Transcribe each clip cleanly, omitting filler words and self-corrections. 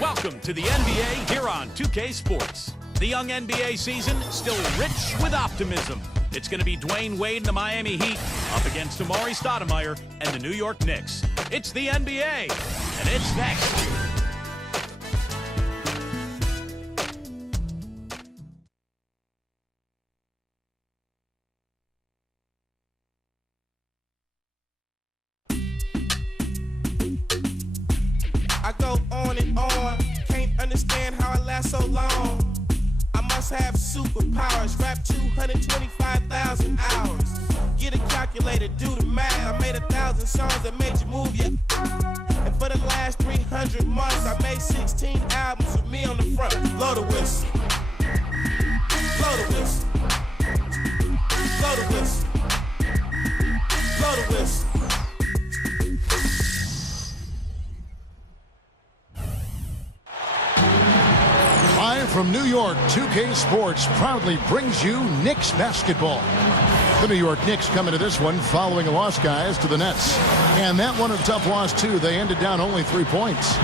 Welcome to the NBA here on 2K Sports. The young NBA season still rich with optimism. It's going to be Dwayne Wade and the Miami Heat up against Amari Stoudemire and the New York Knicks. It's the NBA, and it's next. I go on and on, can't understand how I last so long. I must have superpowers, rap 225,000 hours. Get a calculator, do the math. I made 1,000 songs that made you move, yeah. And for the last 300 months, I made 16 albums with me on the front. Blow the whistle. Blow the whistle. Blow the whistle. Blow the whistle. Live from New York, 2K Sports proudly brings you Knicks basketball. The New York Knicks come into this one following a loss, guys, to the Nets. And that one a tough loss, too. They ended down only 3 points.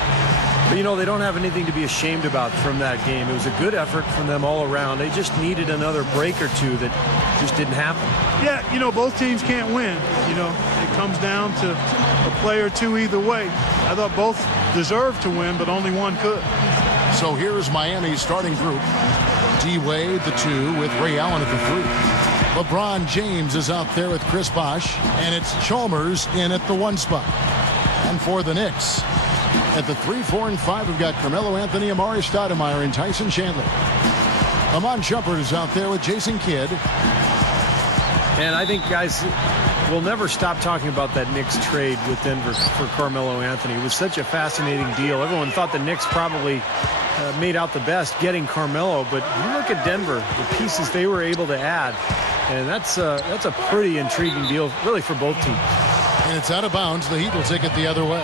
But, you know, they don't have anything to be ashamed about from that game. It was a good effort from them all around. They just needed another break or two that just didn't happen. Yeah, you know, both teams can't win. You know, it comes down to a play or two either way. I thought both deserved to win, but only one could. So here's Miami's starting group. D-Wade, the 2, with Ray Allen at the 3. LeBron James is out there with Chris Bosh, and it's Chalmers in at the 1 spot. And for the Knicks, at the 3, 4, and 5, we've got Carmelo Anthony, Amari Stoudemire, and Tyson Chandler. Amon Shumpert is out there with Jason Kidd. And I think, guys, we'll never stop talking about that Knicks trade with Denver for Carmelo Anthony. It was such a fascinating deal. Everyone thought the Knicks probably made out the best getting Carmelo, but you look at Denver, the pieces they were able to add, and that's a pretty intriguing deal, really, for both teams. And it's out of bounds. The Heat will take it the other way.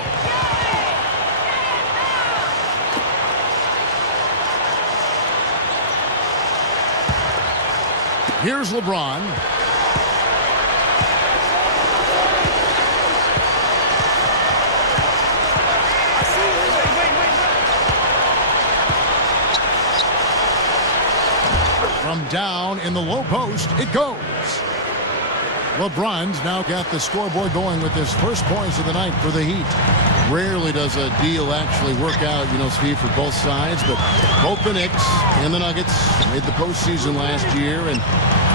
Here's LeBron. From down in the low post, it goes. LeBron's now got the scoreboard going with his first points of the night for the Heat. Rarely does a deal actually work out, you know, Steve, for both sides, but both the Knicks and the Nuggets made the postseason last year, and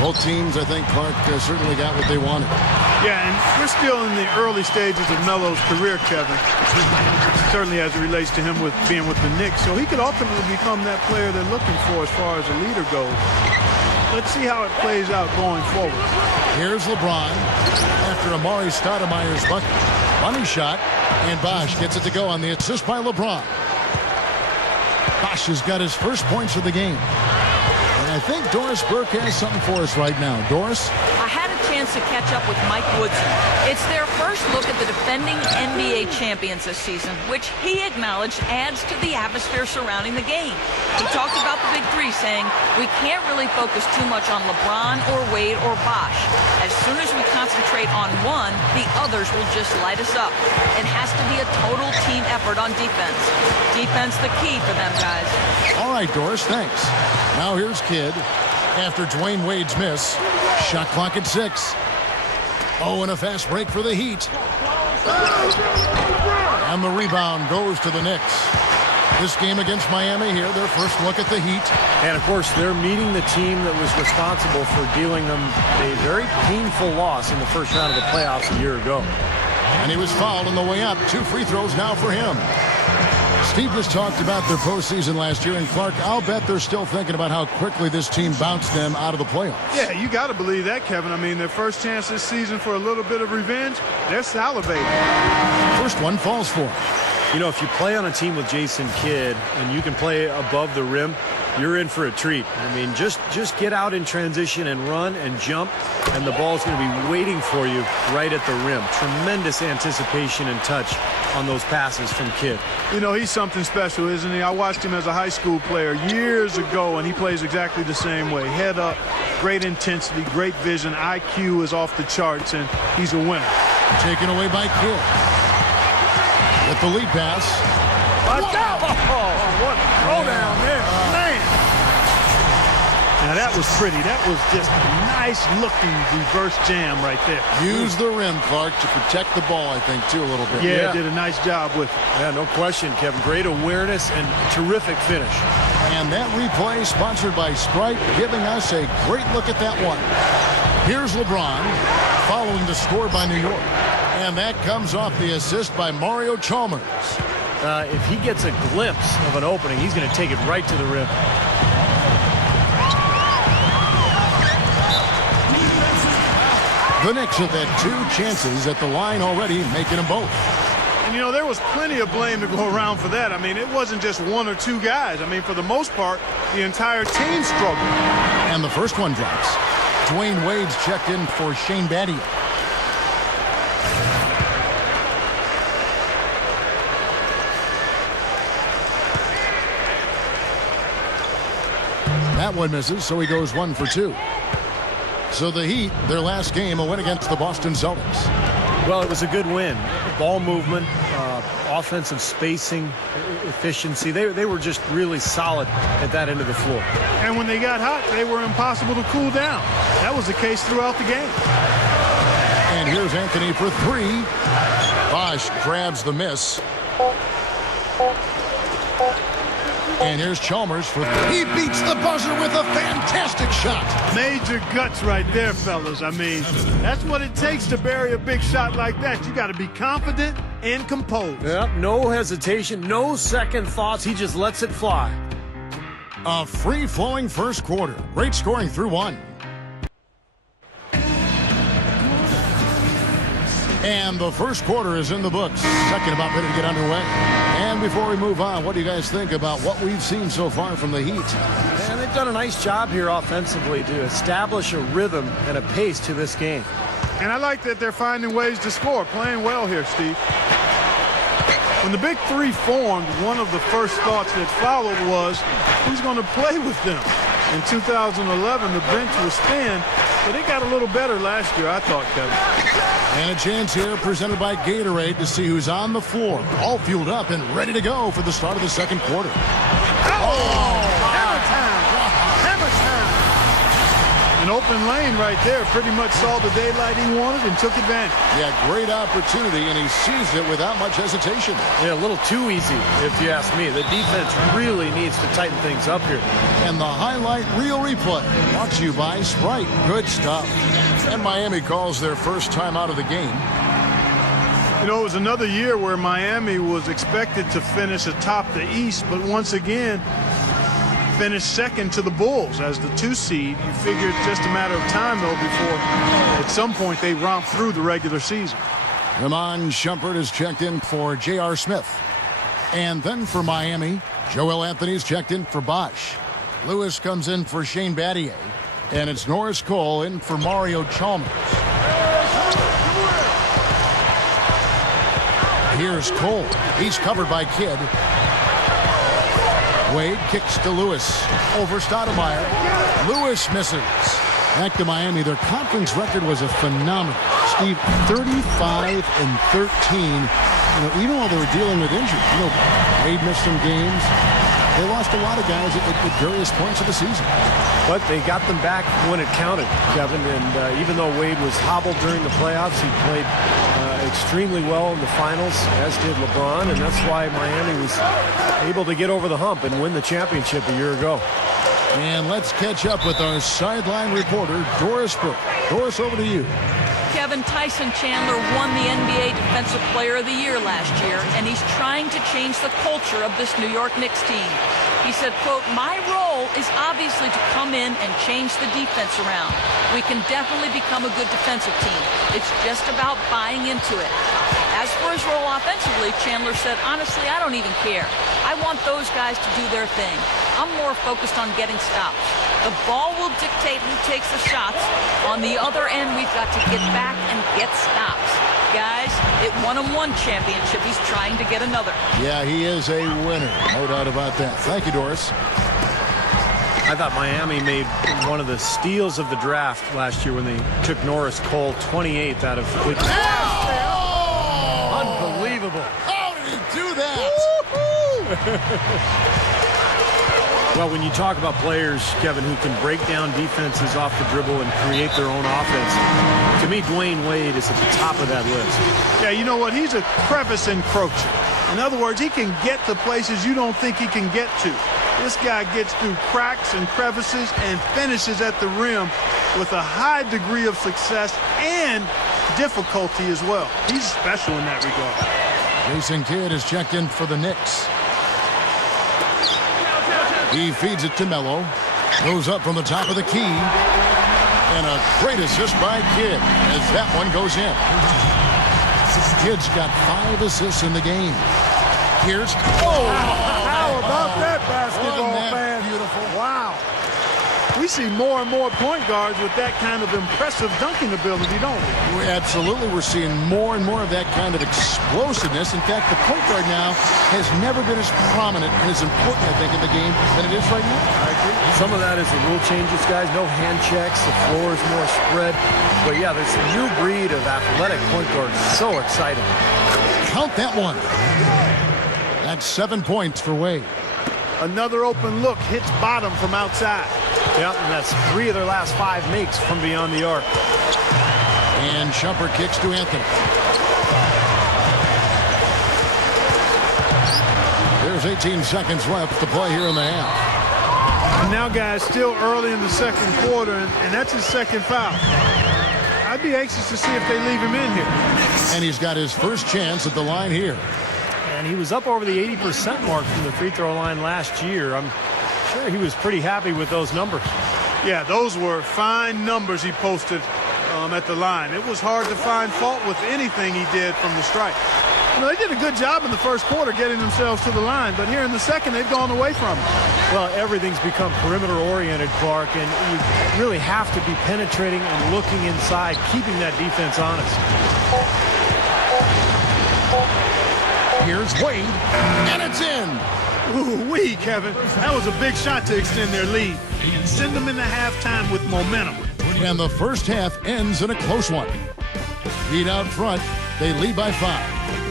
both teams, I think, Clark, certainly got what they wanted. Yeah, and we're still in the early stages of Melo's career, Kevin. Certainly as it relates to him with being with the Knicks. So he could ultimately become that player they're looking for as far as a leader goes. Let's see how it plays out going forward. Here's LeBron after Amari Stoudemire's bucket. Money shot, and Bosh gets it to go on the assist by LeBron. Bosh has got his first points of the game. And I think Doris Burke has something for us right now. Doris? I had a chance to catch up with Mike Woodson. It's their first look at the defending NBA champions this season, which he acknowledged adds to the atmosphere surrounding the game. He talked about the big three, saying, we can't really focus too much on LeBron or Wade or Bosh. As soon as we concentrate on one, the others will just light us up. It has to be a total team effort on defense. Defense the key for them, guys. All right, Doris, thanks. Now here's Kidd after Dwayne Wade's miss. Shot clock at 6. Oh, and a fast break for the Heat. And the rebound goes to the Knicks. This game against Miami here, their first look at the Heat. And, of course, they're meeting the team that was responsible for dealing them a very painful loss in the first round of the playoffs a year ago. And he was fouled on the way up. 2 free throws now for him. Steve just talked about their postseason last year, and Clark, I'll bet they're still thinking about how quickly this team bounced them out of the playoffs. Yeah, you got to believe that, Kevin. I mean, their first chance this season for a little bit of revenge, they're salivating. First one falls for him. You know, if you play on a team with Jason Kidd and you can play above the rim, you're in for a treat. I mean, just get out in transition and run and jump, and the ball's going to be waiting for you right at the rim. Tremendous anticipation and touch on those passes from Kidd. You know, he's something special, isn't he? I watched him as a high school player years ago, and he plays exactly the same way. Head up, great intensity, great vision. IQ is off the charts, and he's a winner. Taken away by Kidd. With the lead pass, Watch out. What a throwdown there, man. Now that was pretty. That was just a nice looking reverse jam right there. Use the rim, Clark, to protect the ball, I think, too, a little bit. Yeah, did a nice job with it. Yeah, no question, Kevin. Great awareness and terrific finish. And that replay sponsored by Sprite, giving us a great look at that one. Here's LeBron following the score by New York. And that comes off the assist by Mario Chalmers. If he gets a glimpse of an opening, he's going to take it right to the rim. The Knicks have had 2 chances at the line already, making them both. And, you know, there was plenty of blame to go around for that. I mean, it wasn't just 1 or 2 guys. I mean, for the most part, the entire team struggled. And the first one drops. Dwayne Wade's checked in for Shane Battier. That one misses, so he goes 1 for 2. So the Heat, their last game, a win against the Boston Celtics. Well, it was a good win. Ball movement, offensive spacing, efficiency. They were just really solid at that end of the floor. And when they got hot, they were impossible to cool down. That was the case throughout the game. And here's Anthony for 3. Bosch grabs the miss. And here's Chalmers for 3. He beats the buzzer with a fantastic shot. Major guts right there, fellas. I mean, that's what it takes to bury a big shot like that. You got to be confident and composed. Yep, no hesitation, no second thoughts. He just lets it fly. A free-flowing first quarter. Great scoring through 1. And the first quarter is in the books. Second about ready to get underway. And before we move on, what do you guys think about what we've seen so far from the Heat? And they've done a nice job here offensively to establish a rhythm and a pace to this game. And I like that they're finding ways to score. Playing well here, Steve. When the big 3 formed, one of the first thoughts that followed was, who's going to play with them? In 2011, the bench was thin, but it got a little better last year, I thought, Kevin. And a chance here presented by Gatorade to see who's on the floor. All fueled up and ready to go for the start of the second quarter. Hammer time! Hammer time! An open lane right there. Pretty much saw the daylight he wanted and took advantage. Yeah, great opportunity, and he seized it without much hesitation. Yeah, a little too easy, if you ask me. The defense really needs to tighten things up here. And the highlight reel replay brought to you by Sprite. Good stuff. And Miami calls their first time out of the game. You know, it was another year where Miami was expected to finish atop the East, but once again, finished second to the Bulls as the 2 seed. You figure it's just a matter of time, though, before at some point they romp through the regular season. Ramon Shumpert is checked in for J.R. Smith. And then for Miami, Joel Anthony's checked in for Bosch. Lewis comes in for Shane Battier. And it's Norris Cole in for Mario Chalmers. Here's Cole. He's covered by Kidd. Wade kicks to Lewis. Over Stoudemire. Lewis misses. Back to Miami. Their conference record was a phenomenal. Steve, 35-13. You know, even while they were dealing with injuries. You know, Wade missed some games. They lost a lot of guys at various points of the season. But they got them back when it counted, Kevin. And even though Wade was hobbled during the playoffs, he played extremely well in the finals, as did LeBron. And that's why Miami was able to get over the hump and win the championship a year ago. And let's catch up with our sideline reporter, Doris Burke. Doris, over to you. Kevin, Tyson Chandler won the NBA Defensive Player of the Year last year, and he's trying to change the culture of this New York Knicks team. He said, quote, "My role is obviously to come in and change the defense around. We can definitely become a good defensive team. It's just about buying into it." As for his role offensively, Chandler said, "Honestly, I don't even care. I want those guys to do their thing. I'm more focused on getting stops. The ball will dictate who takes the shots. On the other end, we've got to get back and get stops. Guys, it won him one championship. He's trying to get another." Yeah, he is a winner. No doubt about that. Thank you, Doris. I thought Miami made one of the steals of the draft last year when they took Norris Cole 28th out of Cleveland. Oh! Unbelievable. How did he do that? Woo-hoo! Well, when you talk about players, Kevin, who can break down defenses off the dribble and create their own offense, to me, Dwayne Wade is at the top of that list. Yeah, you know what? He's a crevice encroacher. In other words, he can get to places you don't think he can get to. This guy gets through cracks and crevices and finishes at the rim with a high degree of success and difficulty as well. He's special in that regard. Jason Kidd is checked in for the Knicks. He feeds it to Melo. Goes up from the top of the key. And a great assist by Kidd as that one goes in. Kidd's got 5 assists in the game. Here's... How about that basketball, fan? Beautiful. Wow. We see more and more point guards with that kind of impressive dunking ability, don't we? Absolutely. We're seeing more and more of that kind of explosiveness. In fact, the point guard now has never been as prominent and as important, I think, in the game than it is right now. I agree. Some of that is the rule changes, guys. No hand checks. The floor is more spread. But, yeah, this new breed of athletic point guards is so exciting. Count that one. That's 7 points for Wade. Another open look hits bottom from outside. Yep, and that's 3 of their last 5 makes from beyond the arc. And Shumpert kicks to Anthony. There's 18 seconds left to play here in the half. And now, guys, still early in the second quarter, and that's his second foul. I'd be anxious to see if they leave him in here. And he's got his first chance at the line here. And he was up over the 80% mark from the free throw line last year. I'm sure he was pretty happy with those numbers. Yeah, those were fine numbers he posted at the line. It was hard to find fault with anything he did from the stripe. You know, they did a good job in the first quarter getting themselves to the line, but here in the second, they've gone away from it. Well, everything's become perimeter-oriented, Clark, and you really have to be penetrating and looking inside, keeping that defense honest. Here's Wade, and it's in. Ooh-wee, Kevin. That was a big shot to extend their lead and send them into halftime with momentum. And the first half ends in a close one. Heat out front. They lead by 5.